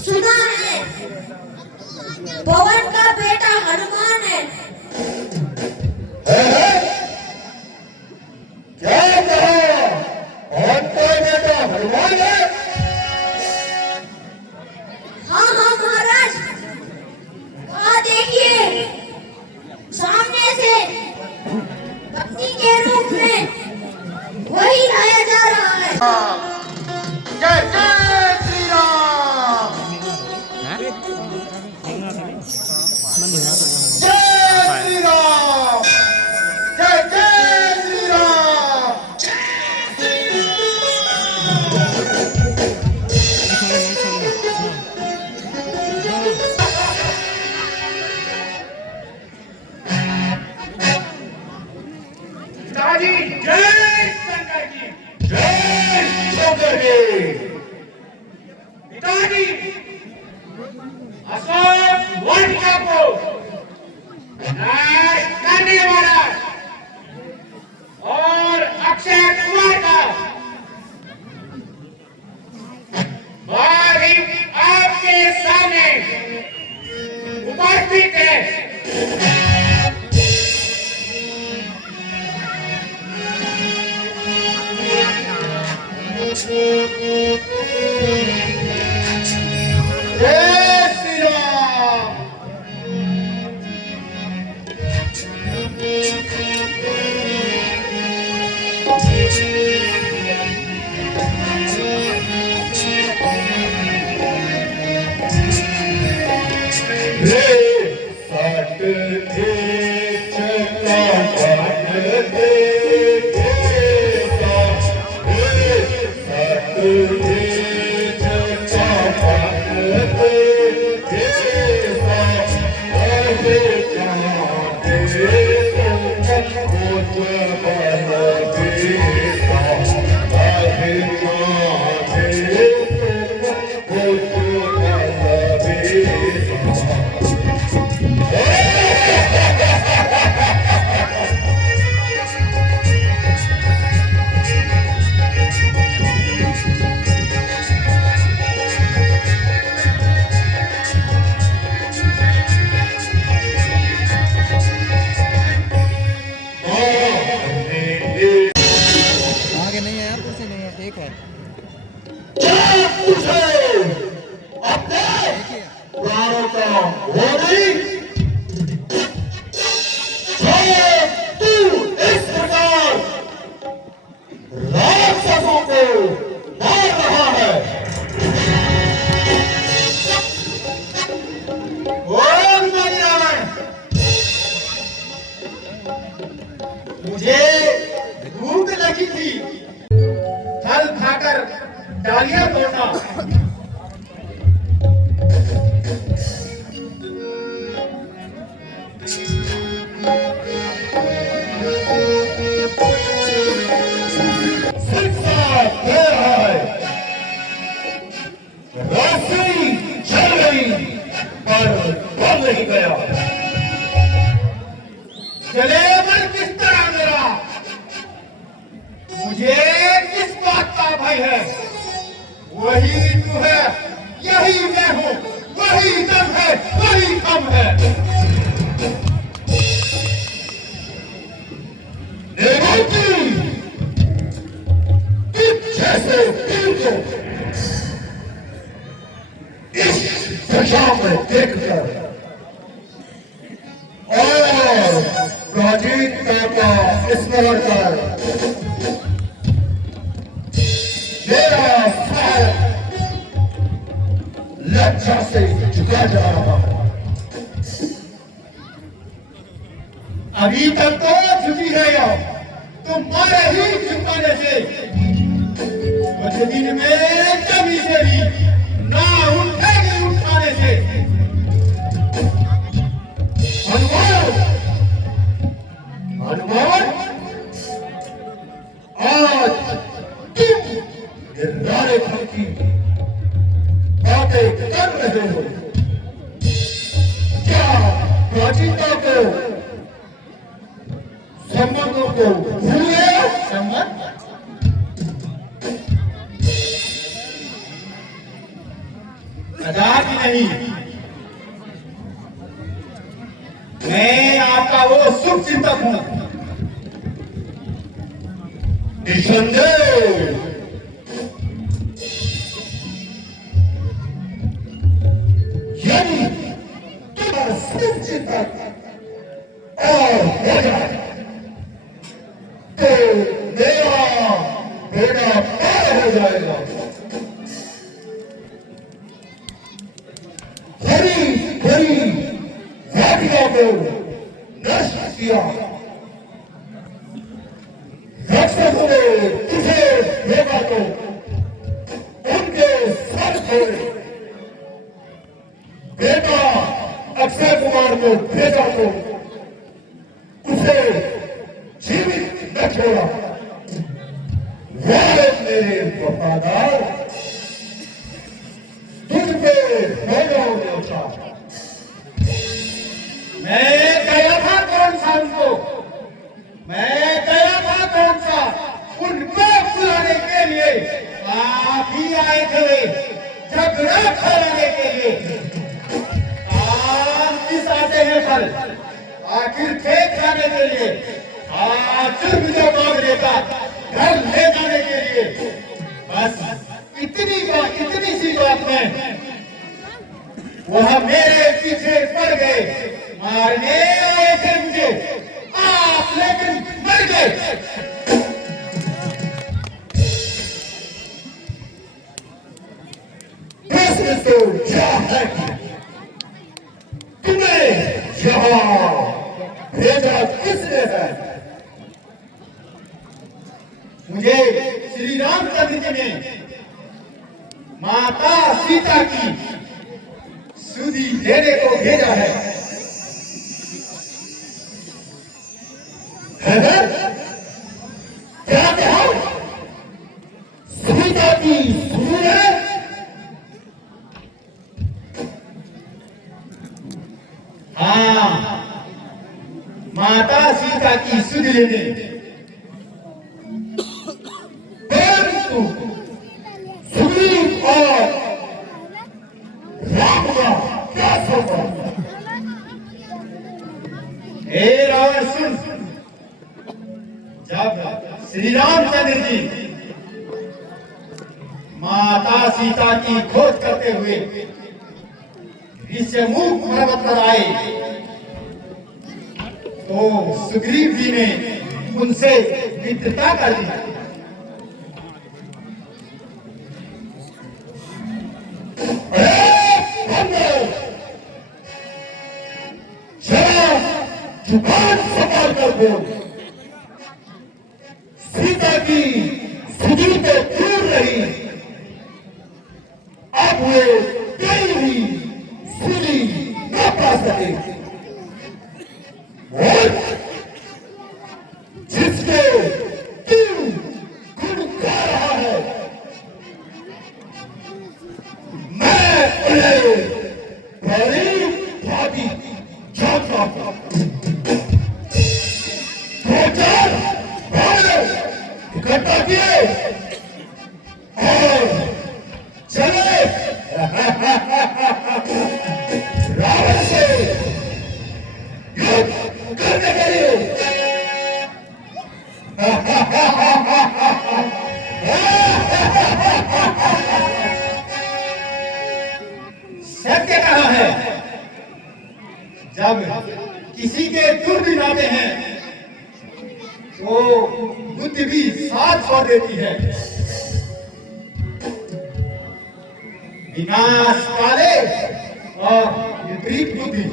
सुना है पवन का बेटा हनुमान है। क्या कहा? पवन का बेटा हनुमान है? हाँ हाँ महाराज, देखिए सामने से पत्नी के रूप में वही लाया जा रहा है। जय जय श्री राम, जय श्री राम, जय जय श्री राम। पिताजी जय शंकर जी, जय शंकर जी। पिताजी अशोक वाटिका को नाश करने वाला और अक्षय कुमार का बारी आपके सामने उपस्थित है। जय श्री राम। मुझे भूख लगी थी, फल खाकर डालियां तोड़ना। शिक्षा दे रहा है, रोशनी चल गई पर बंद नहीं गया। चले मन किस तरह मेरा, मुझे किस बात का भय है, वही तू है यही मैं हूँ, वही दम है, वही थम है। जैसे दिल को इस दशा में देखकर और प्राचीनता का स्मरण कर मेरा सर लज्जा से झुका जा रहा है। अभी तक तो झुकी है, तुम्हारे ही झुकाने से कुछ दिन में कभी से भी ना उठेगी उठाने से। हनुमान हनुमान आज तुम राणे भर की बातें कर रहे हो, क्या प्राचीनता को संबंधों को भूल गए? संबंध कदापि नहीं। मैं आपका वो शुभ चिंतक हूं। निसंदेह यदि तुम्हारा शुभ चिंतक और हो जाए तो मेरा बेटा पार हो जाएगा। हरी भरी वाटिका को नष्ट किया, राक्षसों ने तुझे भेजा तो उनके सर छोड़े, बेटा अक्षय कुमार को भेजा तो उसे जीवित न छोड़ा। वाह मेरे वफादार, तुझ पे होगा न्योता। मैं गया था कौन सा उनको, मैं गया था कौन सा उनको बुलाने के लिए। आप ही आए थे झगड़ा कराने के लिए। आप किस आते हैं कल, आखिर खेत खाने के लिए, सिर्फ जो मांग लेता घर ले जाने के लिए। बस इतनी सी बात में वह मेरे पीछे पड़ गए, मारने आए थे मुझे आप, लेकिन मर गए। प्रश्न तो क्या है, तुम्हें यहाँ भेजा किसने है? मुझे श्री रामचंद्र जी ने माता सीता की सुधि लेने को भेजा है। क्या कहा? सीता की सुधि है? हाँ, माता सीता की सुधि लेने। सुग्रीव और राम का क्या संबंध? हे रावण सुन, जब श्री रामचंद्र जी माता सीता की खोज करते हुए ऋष्यमुख पर्वत पर आए तो सुग्रीव जी ने उनसे मित्रता कर दी। जुबान संभाल कर बोल, सीता की सुधि तो दूर रही, अब वे कहीं भी सुधि न पा सके। जिसके तू गुण गा रहा है, मैं उन्हें बड़ी भागी जानता हूं। इकट्ठा किए और चले। सत्य कहा है, जब किसी के दुर्दिन आते हैं तो बुद्धि भी साथ छोड़ देती है। विनाश काले और विपरीत बुद्धि।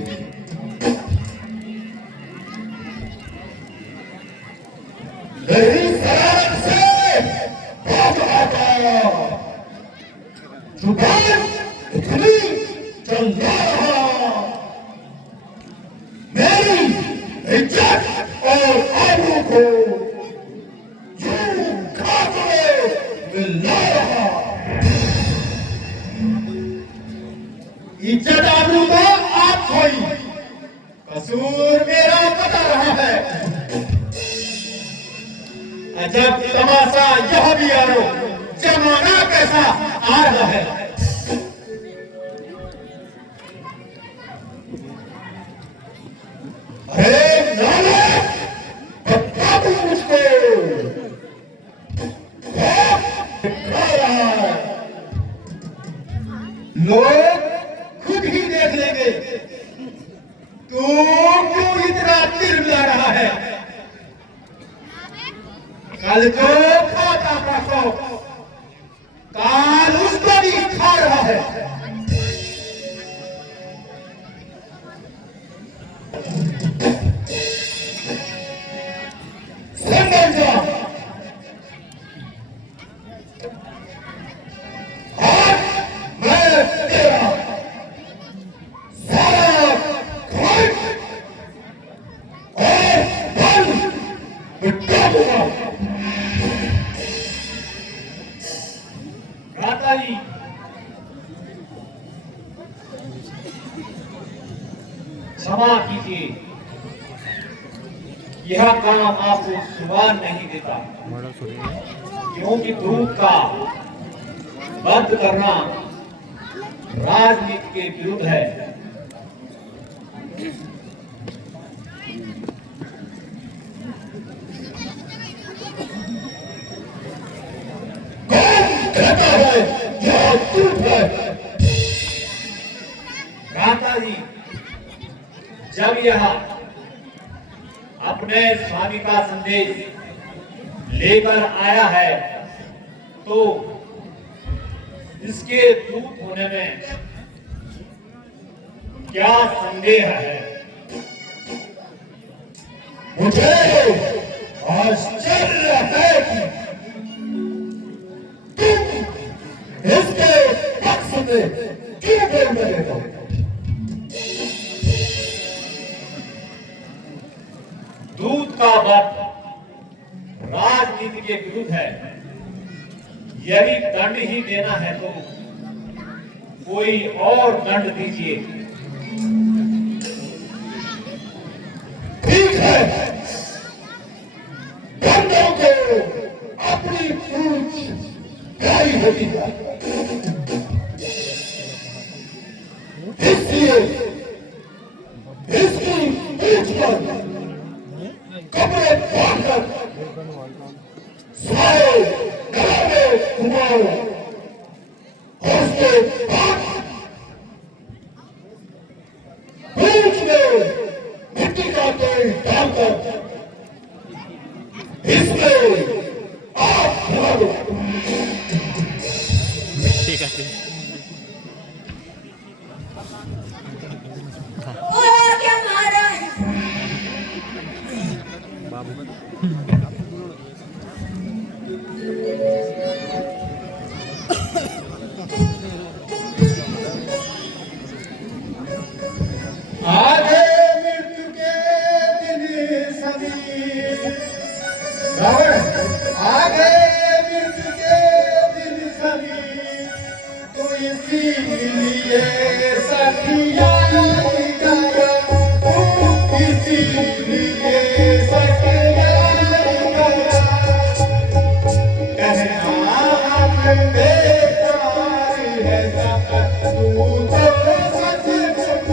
जुबान इतनी चंगा मेरी इज्जत और आबरू को यूं खाते मिला रहा। इज्जत आबरू को आप खोई, कसूर मेरा बता रहा है। अजब तमाशा यह भी आरो, जमाना कैसा आ रहा है। अरे नाले बता दो मुझको, लोग खुद ही देख लेंगे तू क्यों इतना तिरमिला रहा है। कल जो खाता था काल उसको भी खा रहा है। समझा, आज मैं तेरा सारा खर्च और धन मिटा दूंगा। जी क्षमा कीजिए, यह काम आपको सुभान नहीं देता, क्योंकि दूध का बंद करना राजनीति के विरुद्ध है। भ्राता जी, जब यह अपने स्वामी का संदेश लेकर आया है तो इसके दूत होने में क्या संदेह है। मुझे आश्चर्य है कि तुम इसके पक्ष में क्यों बोल रहे हो। दूध का वध राजनीति के विरुद्ध है। यदि दंड ही देना है तो कोई और दंड दीजिए। ठीक है, दंडों को अपनी पूंछ गाई होती है, इसलिए इसकी पूंछ पर कपड़े बांधकर सारे गले में घुमाओ और उसके बाद पूंछ में मिट्टी का तेल डालकर इसमें आग भरा दो। ठीक है। और क्या महाराज, आगे मृत्यु के दिन समीप, आगे मृत्यु के दिन समीप, तो इसीलिए सखिया गया, तो इसीलिए सखिया गया, कहना अपने प्यार है सब, तू तो सच सच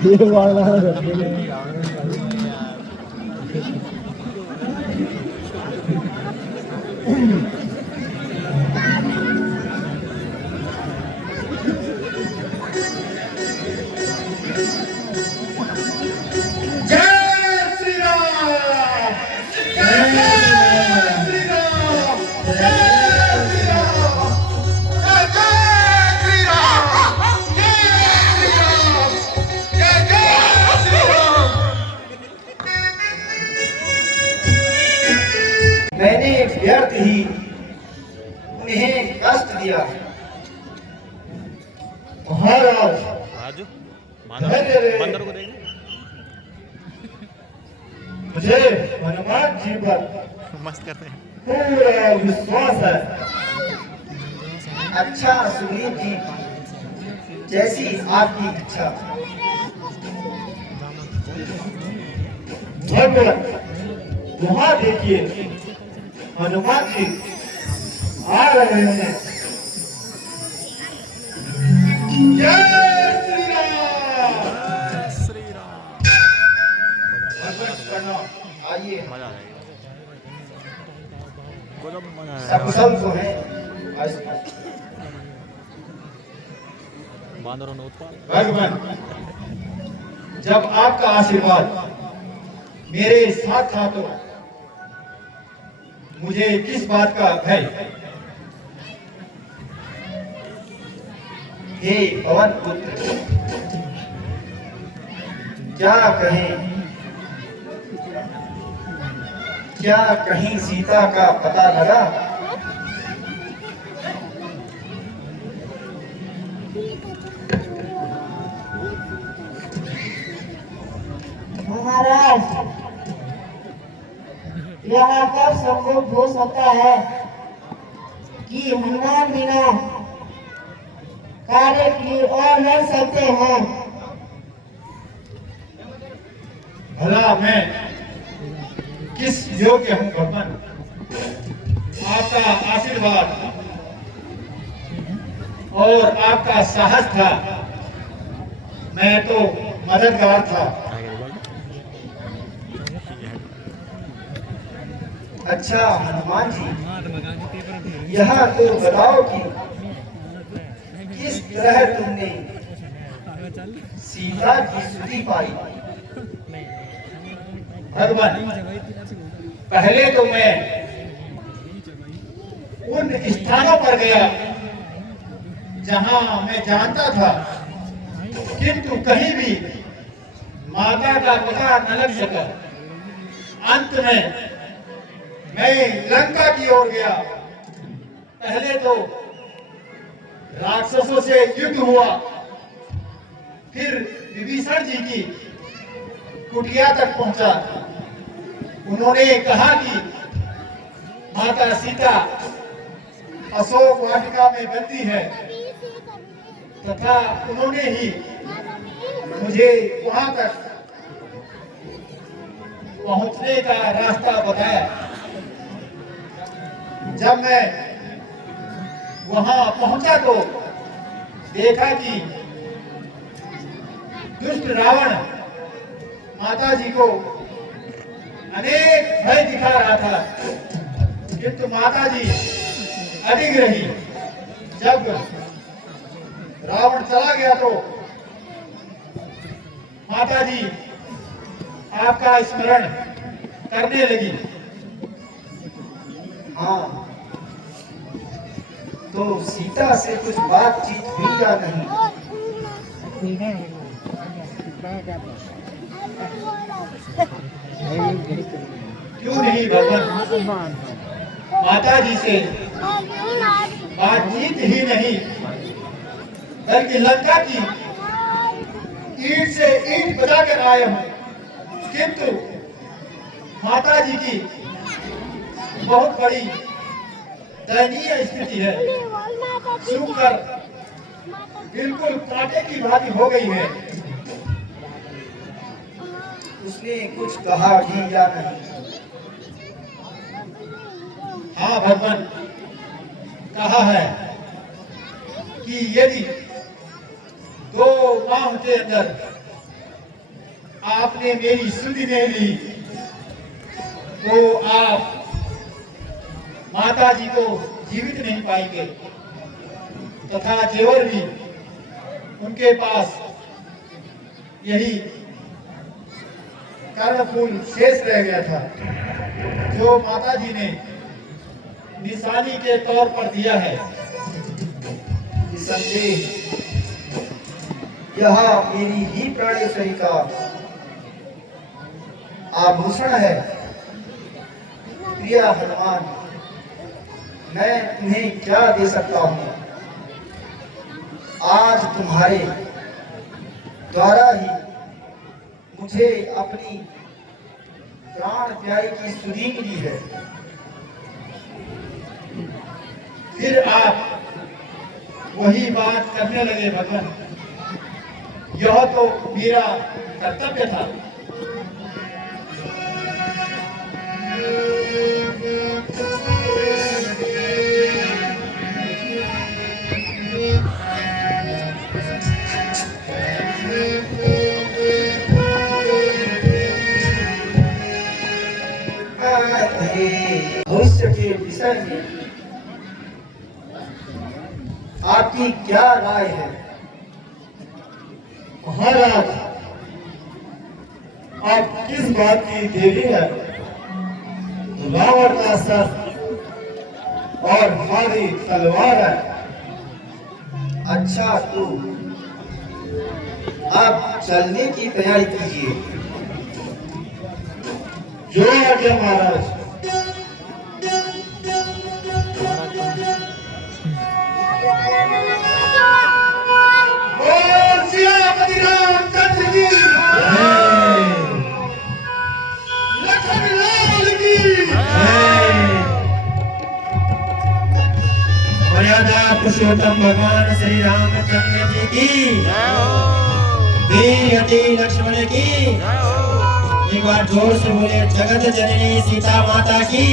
जय श्री राम, जय श्री राम, जय श्री राम, जय श्री राम, जय श्री राम। मैंने व्यर्थ ही उन्हें कष्ट दिया। महाराज राजू धन्य रहे। बंदर को देख मुझे हनुमान जी पर मस्त करते हैं। पूरा विश्वास है। अच्छा सुग्रीव जी, जैसी आपकी इच्छा। भगवान वहां देखिए, हनुमान जी आ रहे हैं। जय श्री राम। श्री राम। भगवान प्रणाम। आइए, मजा आ जाएगा। गजब मजा आएगा। सकुशल तो है। बांदरों ने उत्पाद। भगवान जब आपका आशीर्वाद मेरे साथ था तो मुझे किस बात का भय। हे पवन पुत्र, क्या कहें, क्या कहीं सीता का पता लगा? महाराज, यह कब संभव हो सकता है कि हनुमान बिना कार्य की ओर लड़ सकते हैं? भला मैं किस योग्य हूं भगवान? आपका आशीर्वाद और आपका साहस था, मैं तो मददगार था। अच्छा हनुमान जी, यह तो बताओ कि किस तरह तुमने सीता की स्तुति पाई? भगवान पहले तो मैं उन स्थानों पर गया जहां मैं जानता था, किंतु कहीं भी माता का पता न लग सका। अंत में मैं लंका की ओर गया। पहले तो राक्षसों से युद्ध हुआ, फिर विभीषण जी की कुटिया तक पहुंचा। उन्होंने कहा कि माता सीता अशोक वाटिका में बंदी है, तथा उन्होंने ही मुझे वहां तक पहुंचने का रास्ता बताया। जब मैं वहां पहुंचा तो देखा कि दुष्ट रावण माता जी को अनेक भय दिखा रहा था, किंतु माता जी अडिग रही। जब रावण चला गया तो माता जी आपका स्मरण करने लगी। हाँ, तो सीता से कुछ बातचीत हुई या नहीं? क्यों नहीं भगवान, माता जी से बातचीत ही नहीं बल्कि लंका की ईंट से ईंट बजा कर आए हूं, किंतु माता जी की बहुत बड़ी दयनीय स्थिति है। सुनकर बिल्कुल कांटे की भांति हो गई है। उसने कुछ कहा भी या नहीं? हाँ भगवान, कहा है कि यदि 2 माह के अंदर आपने मेरी सुधि नहीं ली तो आप माता जी को जीवित नहीं पाएंगे तथा जेवर भी उनके पास यही कर्णफूल शेष रह गया था जो माता जी ने निशानी के तौर पर दिया है। निसंदेह यह मेरी ही प्राणेश्वरी का आभूषण है। प्रिय हनुमान, मैं तुम्हें क्या दे सकता हूँ? आज तुम्हारे द्वारा ही मुझे अपनी प्राण प्यारी की सुधि मिली है। फिर आप वही बात करने लगे भगवान, यह तो मेरा कर्तव्य था। भविष्य के विषय में आपकी क्या राय है? महाराज, आप किस बात की देरी है? रावण का शस्त्र और हमारी तलवार है। अच्छा, तो आप चलने की तैयारी कीजिए। जो आज्ञा महाराज। बोल सियापति रामचंद्र की जय। लखन लाल की जय। मर्यादा पुरुषोत्तम भगवान श्री रामचंद्र जी की, वीर अति लक्ष्मण की। एक बार जोर से बोले, जगत जननी सीता माता की।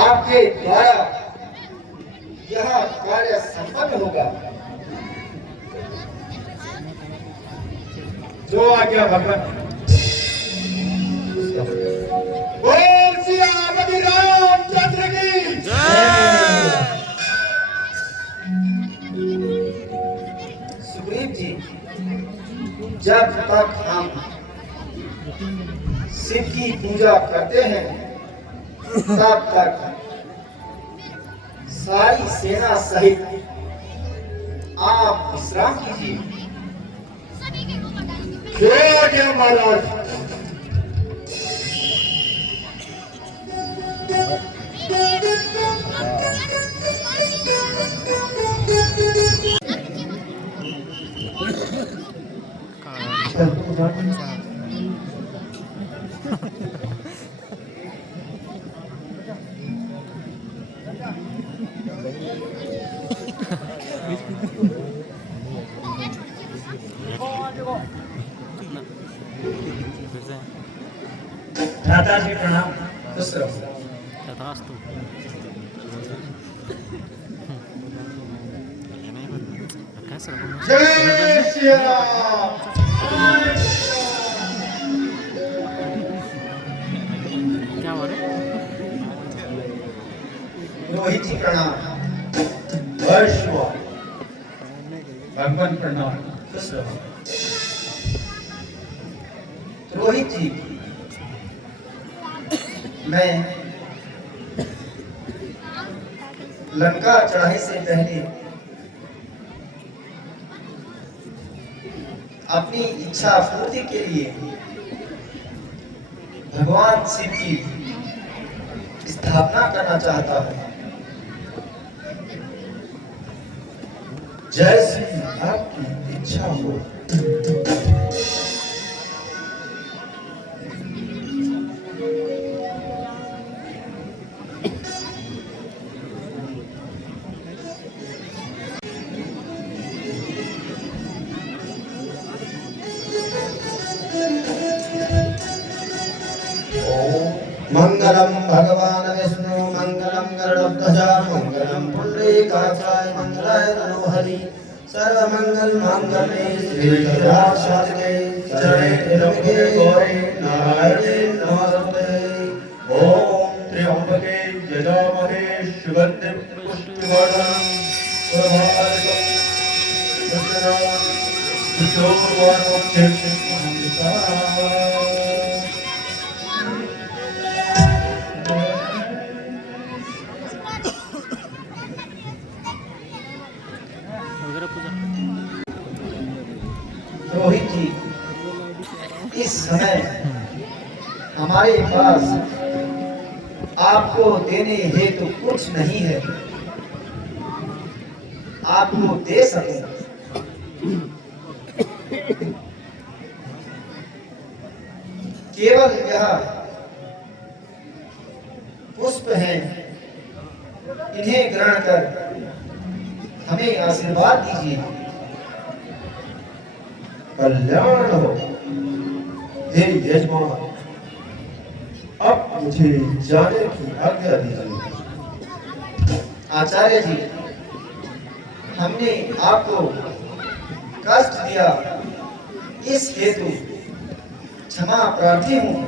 आपके द्वारा यह कार्य संपन्न होगा। जो आज्ञा भगवान। बोल सियापति रामचंद्र की जय। सुग्रीव जी, जब तक हम शिव की पूजा करते हैं तब तक सारी सेना सहित आप विश्राम कीजिए। जय आज्ञा महाराज। भ्राता जी प्रणाम। खुश रहो। तथास्तु। कैसे जय श्री राम। क्या हो रहा है? रोहित जी प्रणाम। वर्ष भगवान प्रणाम। खुश रहो। रोहित जी, मैं लंका चढ़ाई से पहले अपनी इच्छा पूर्ति के लिए भगवान शिव की स्थापना करना चाहता हूँ। जैसी आपकी इच्छा हो। मंगलम भगवान विष्णु मंगलम गरुड़ध्वजा मंगलम पुंडरीकाक्षाय मंगलाय तनोहरि सर्वमंगल मांगल्ये शिवे सर्वार्थसाधिके शरणे त्र्यंबके गौरी नारायणे नमोस्तुते। ओम त्र्यंबके यजामहे सुगंधिं पुष्टिवर्धनम् उर्वारुकम् सुवर्णोच्चैः वगैरह पूजा। रोहित जी, इस समय हमारे पास आपको देने हेतु कुछ नहीं है। आपको दे सके केवल यह पुष्प हैं, इन्हें ग्रहण कर हमें आशीर्वाद दीजिए। कल्याण हो। हे यजमान, अब मुझे जाने की आज्ञा दीजिए। आचार्य जी, हमने आपको कष्ट दिया, इस हेतु क्षमा प्रार्थी हूँ।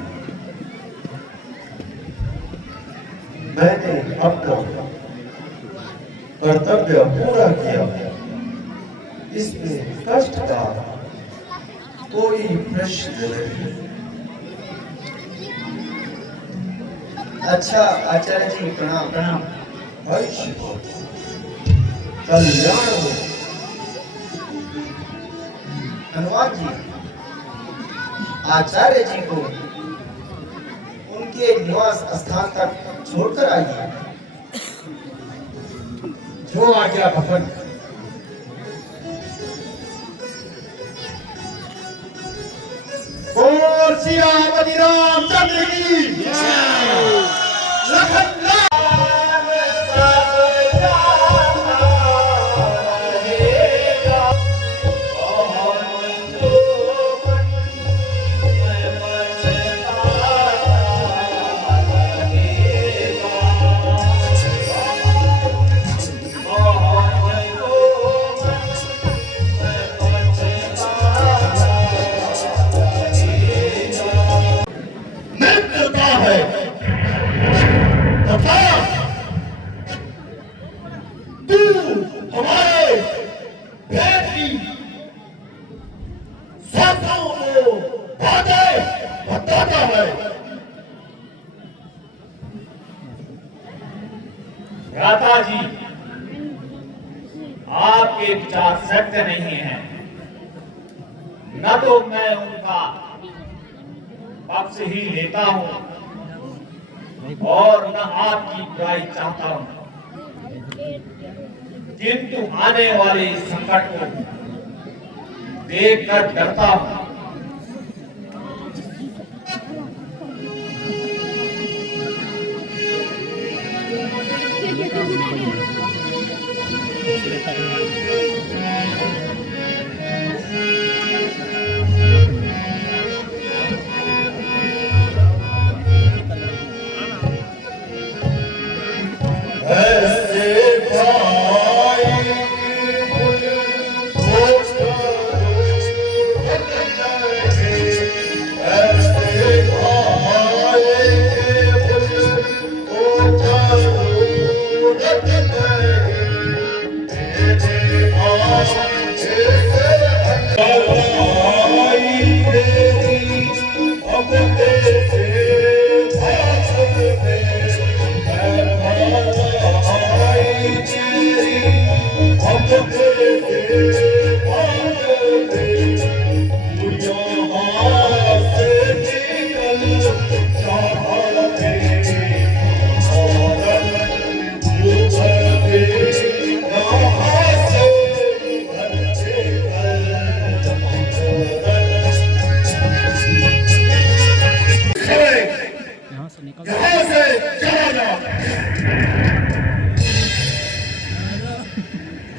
मैंने अपना कर्तव्य पूरा किया, इसमें कष्ट का कोई प्रश्न नहीं। अच्छा आचार्य जी, प्रणाम प्रणाम। ऐश्वर्य हो, कल्याण हो। हनुमान जी, आचार्य जी को उनके निवास स्थान तक छोड़कर आइए। जो आज्ञा भगवान। बोल सियापति रामचंद्र की लखन भ्राता जी, आपके विचार सत्य नहीं है। न तो मैं उनका पक्ष ही लेता हूं और न आपकी बुराई चाहता हूं, किंतु आने वाले संकट को देखकर डरता हूं।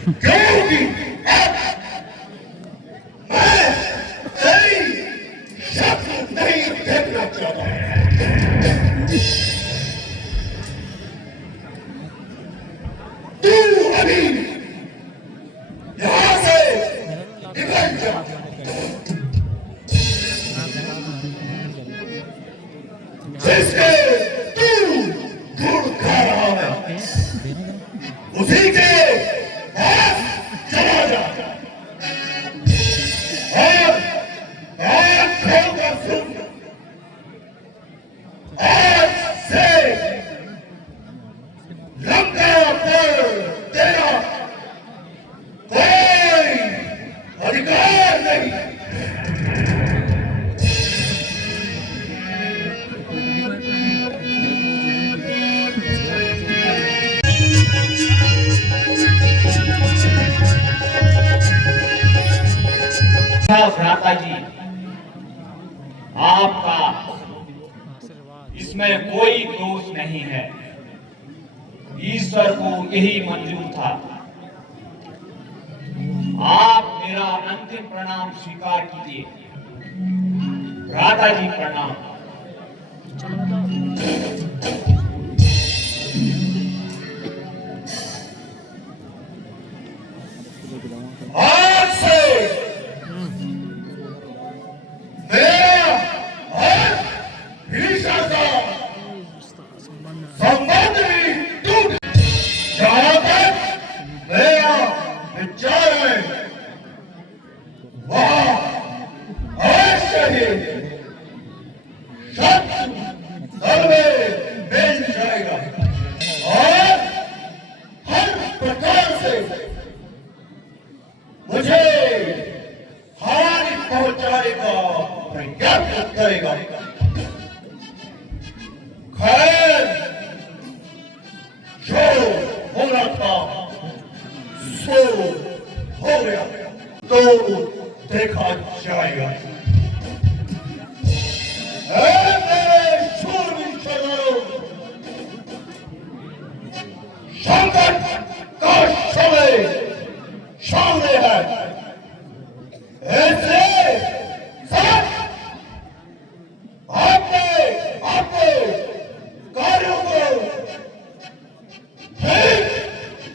क्योंकि मैं तेरी शक्ल नहीं देखना चाहता। तू अभी यहाँ से निकल जा। जिसके तू ढूंढ रहा है उसी के पास चला जा और कान खोलकर सुन। आज से लंका पर तेरा कोई अधिकार नहीं। भ्राता जी, आपका इसमें कोई दोष नहीं है। ईश्वर को यही मंजूर था। आप मेरा अंतिम प्रणाम स्वीकार कीजिए। भ्राता जी प्रणाम। आज से मेरा और भीषण का संबंध भी टूट। जहां तक मेरा विचार है वहां अवश्य ही सत्य सर्वे मिल जाएगा और हर प्रकार से मुझे हानि पहुंचाने का प्रयत्न करेगा। खैर, जो होना था सो हो गया, तो देखा जाएगा। मेरे शूरवीर सरदारों, संकट का समय सामने है। इसलिए सब आपके कार्यों को ठीक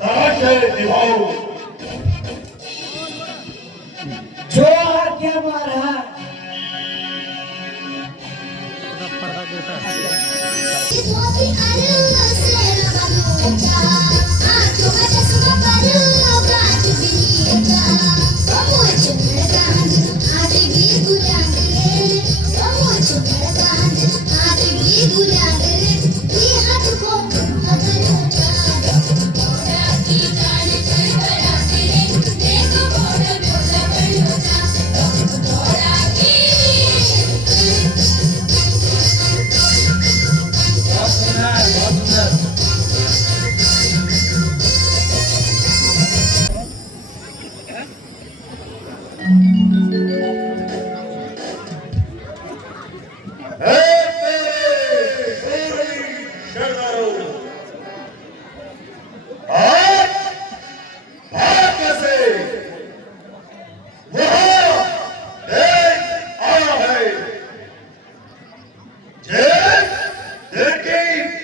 तरह से निभाओ। जो आज्ञा महाराज। पर्दा देता है।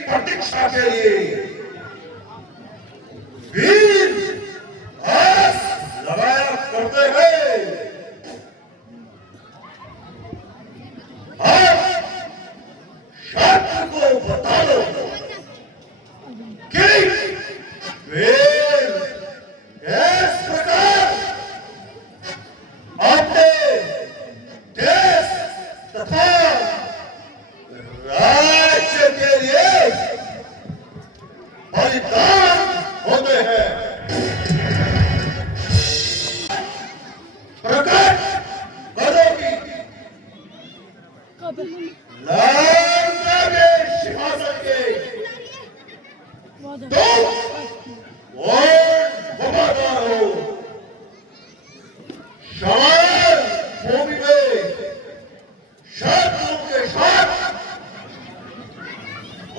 प्रतीक्षा के लिए वीर आस लगाया करते हैं। अब शत्रु को बता दो कि वीर इस प्रकार अपने देश तथा राज्य के लिए बलिदान होते हैं। प्रकट करोगी लंका के सिंहासन के तुम वफादार हो। शमर भूमि में शत्रु के साथ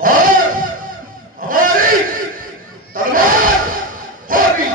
और हमारी तलवार होगी।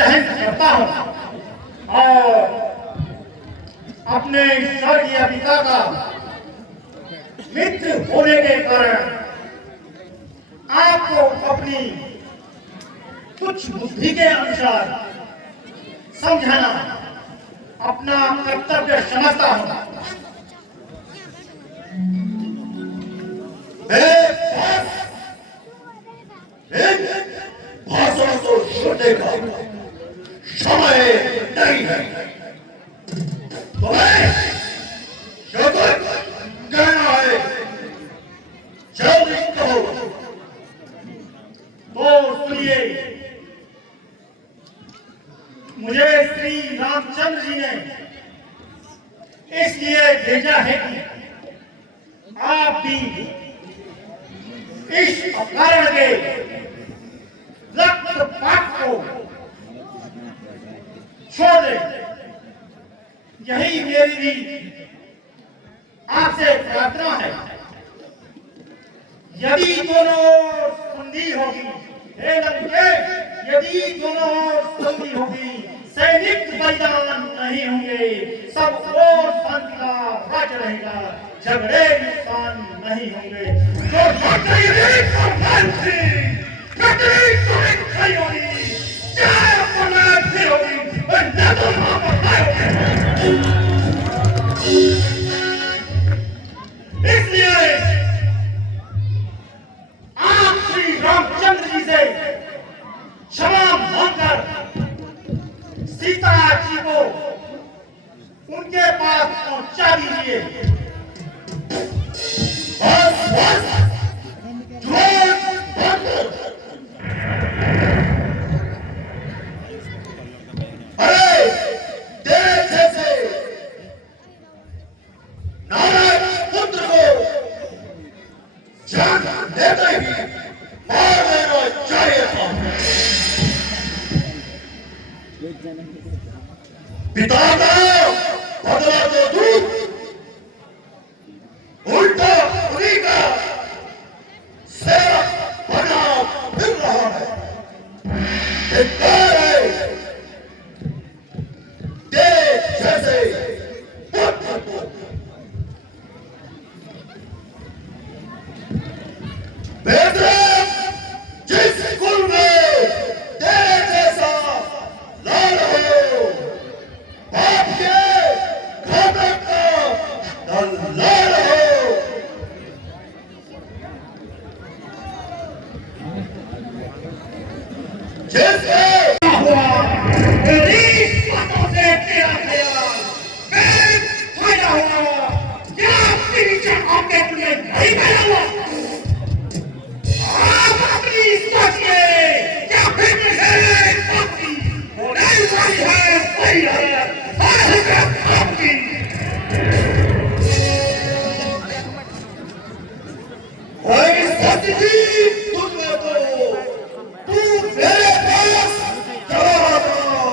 सहन करता हूं और अपने स्वर्गीय पिता का मित्र होने के कारण आपको अपनी कुछ बुद्धि के अनुसार समझाना अपना कर्तव्य समझता हूं। भाषण को सुनने का समय नहीं है। तुम्हें शपथ कहना है, जल्दी कहो। तो सुनिए, मुझे श्री रामचंद्र जी ने इसलिए भेजा है कि आप भी इस अपहरण के रक्तपात को छोड़ दें। यही मेरी भी आपसे प्रार्थना है। यदि दोनों संधि होगी, हे लंके, यदि दोनों संधि होगी, सैनिक बलिदान नहीं होंगे, सब और शांति का राज रहेगा, झगड़े नुकसान नहीं होंगे। जो इसलिए आप श्री रामचंद्र जी से क्षमा मांगकर सीता जी को उनके पास पहुंचा दीजिए। बस बस, जुबान बंद कर। अरे तेरे जैसे नारायण पुत्र को जान देते ही मार देना चाहिए था। पिता का बदला तो दूर, उल्टा उन्हीं का सेवक बना फिर रहा है। धिक्कार है देश जैसे पुत्र को। बेटे, जिस कुल में तेरे जैसा लाल हो, बाप के घातक का दलाल हो। जिसके कोई सच्ची तुझमें तो तू मेरे पास जवाब दो।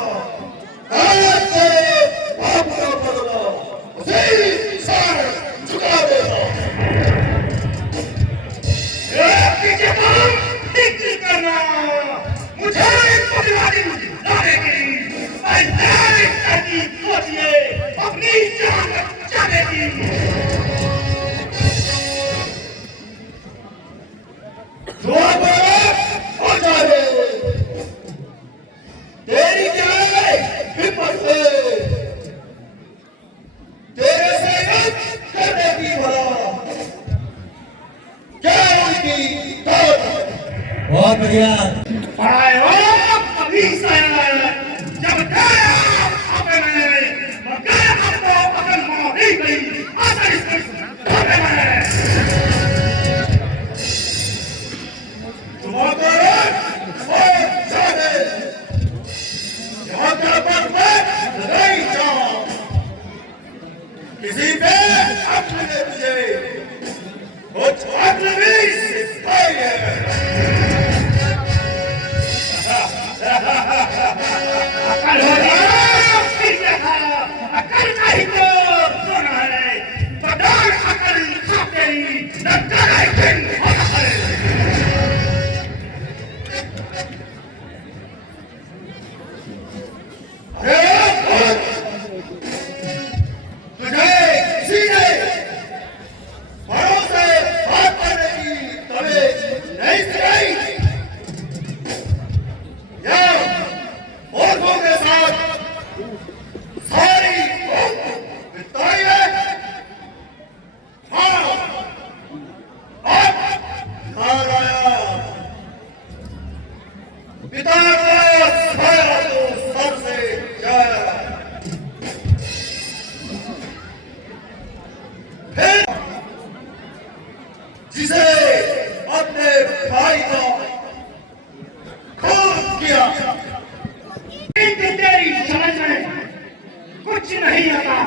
कुछ नहीं आता।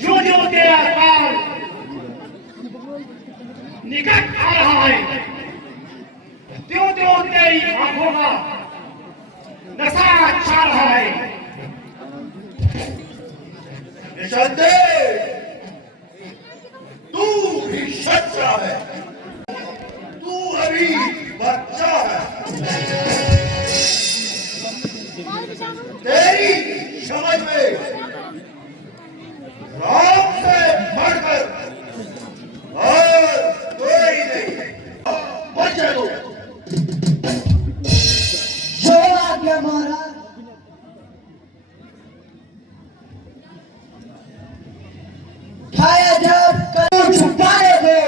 जो जो तेरा काल निकट आ रहा है, त्यों त्यों तेरी आंखों का नशा छा रहा है। निसंदेह तू भी सच्चा है, तू अभी बच्चा है। तेरी समझ में राम से बढ़कर और कोई नहीं। बच्चे को जो आज्ञा महाराज। खाया जब करो छुपाए दो।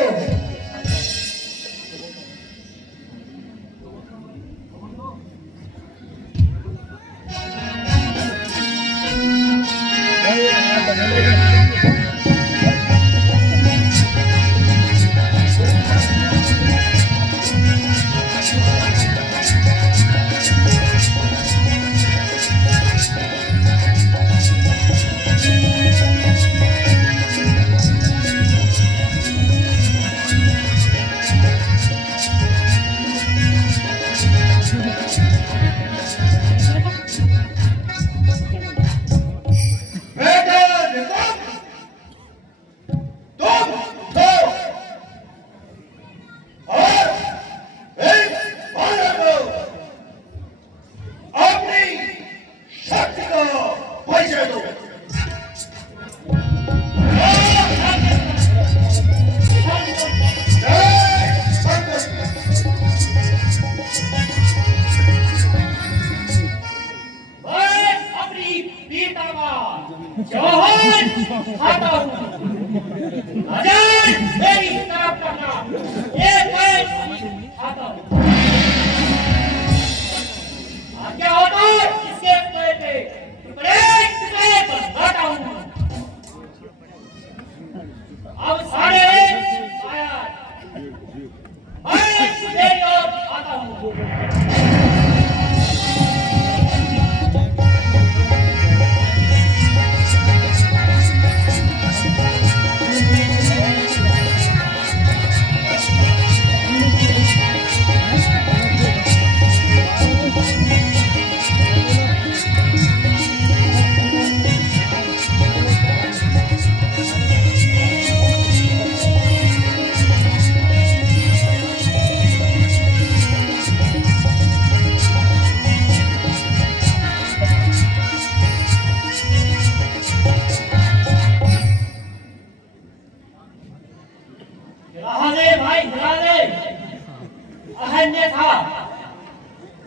अन्यथा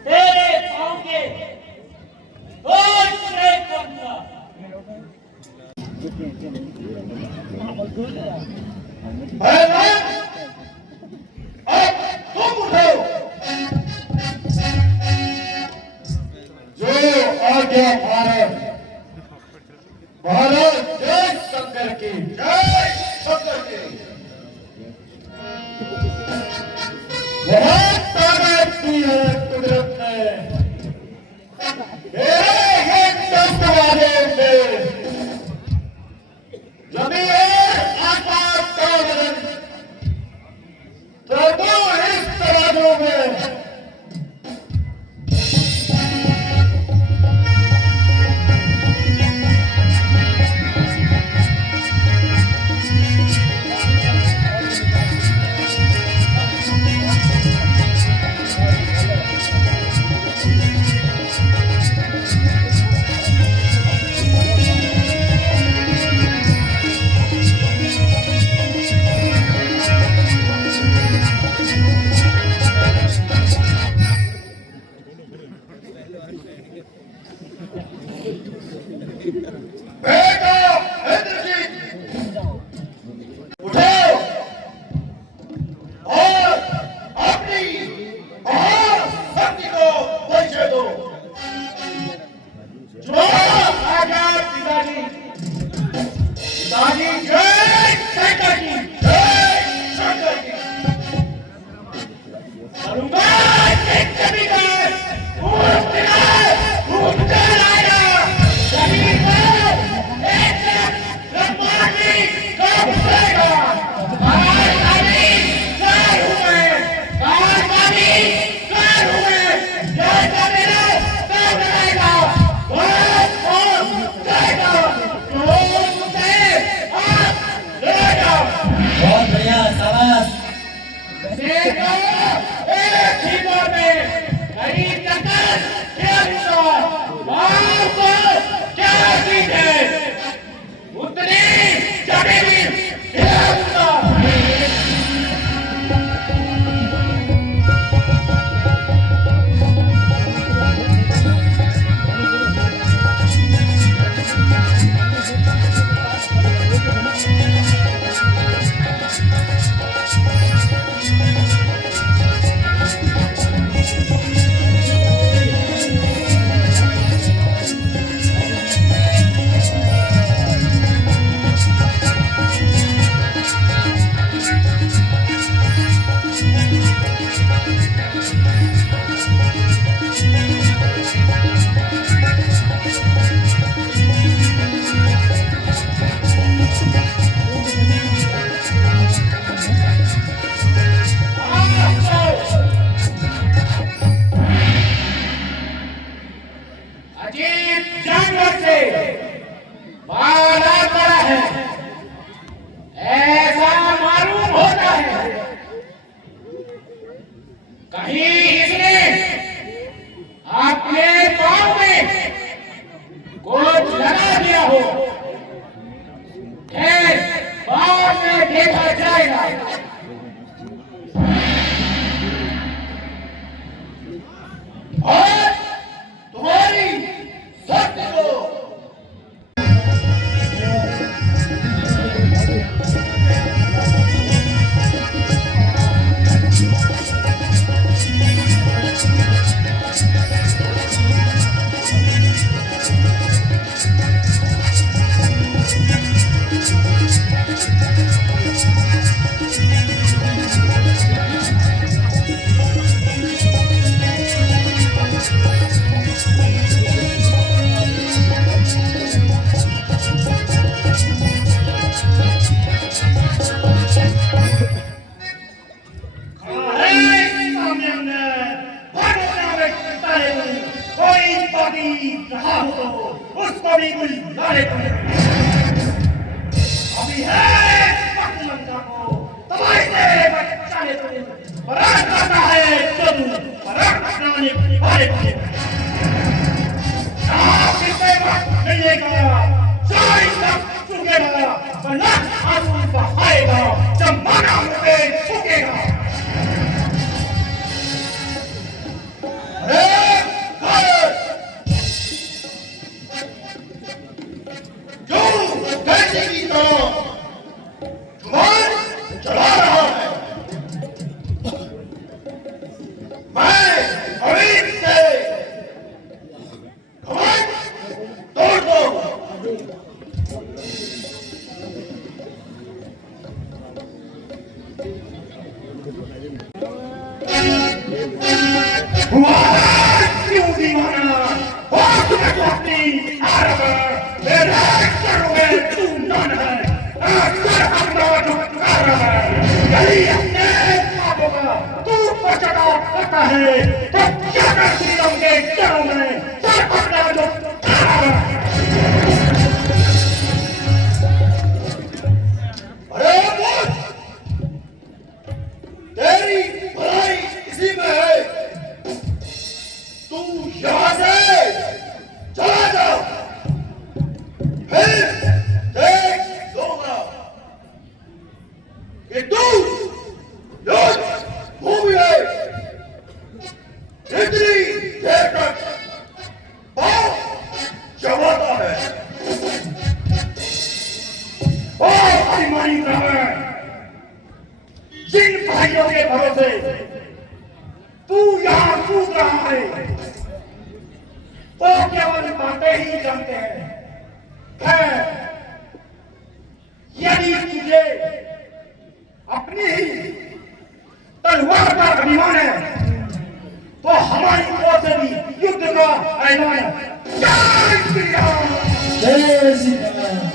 तेरे पांव के रोज टुकड़े करूंगा। अब तुम उठो। जो आज्ञा भारत भारत जय शंकर की जय शंकर की। बहुत ताकत की है कुदरत में, मेरे हिंद वाले में जमीन आकाश का वजन तो दो इस तराजू में। बेटा इंद्रजीत उठो और अपनी महाशक्ति को परिचय दो। पिताजी पिताजी जय शंकर जी जय शंकर की। करूंगा कभी का भूत लाएगा जमीन अजीब जानवर से बाला पड़ा है, ऐसा मालूम होता है। कहीं इसने अपने पाँव में कुछ लगा दिया हो। खैर, बाद में देखा जाएगा। और तुम्हारी सत्य को रहा हो तो उसको भी कुछ लाने पड़े। अभी है वक्त लंका को तबाही से बचाने पड़े। पराग करना है तो तू पराग अपनाने वाले पड़े। आप इसे वक्त मिलेगा, सारी तक चुकेगा, वरना आंसू बहाएगा, जमाना मुझे चुकेगा। जिन भाइयों के भरोसे तू यहाँ कूद रहा है, वो केवल बातें ही जानते हैं। यदि तुझे अपनी ही तलवार का अभिमान है, तो हमारी ओर से भी युद्ध का ऐलान है। जय श्री राम। जय श्री राम।